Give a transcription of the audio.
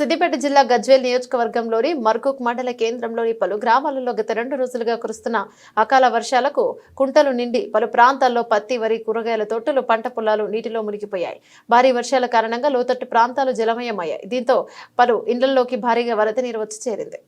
సిద్దిపేట జిల్లా గజ్వేల్ నియోజకవర్గంలోని మర్కుక్ మండల కేంద్రంలోని పలు గ్రామాలలో గత రెండు రోజులుగా కురుస్తున్న అకాల వర్షాలకు కుంటలు నిండి పలు ప్రాంతాల్లో పత్తి వరి కూరగాయల తోటలు పంట పొలాలు నీటిలో మునిగిపోయాయి. భారీ వర్షాల కారణంగా లోతట్టు ప్రాంతాలు జలమయమయ్యాయి. దీంతో పలు ఇండ్లలోకి భారీగా వరద నీరు వచ్చి చేరింది.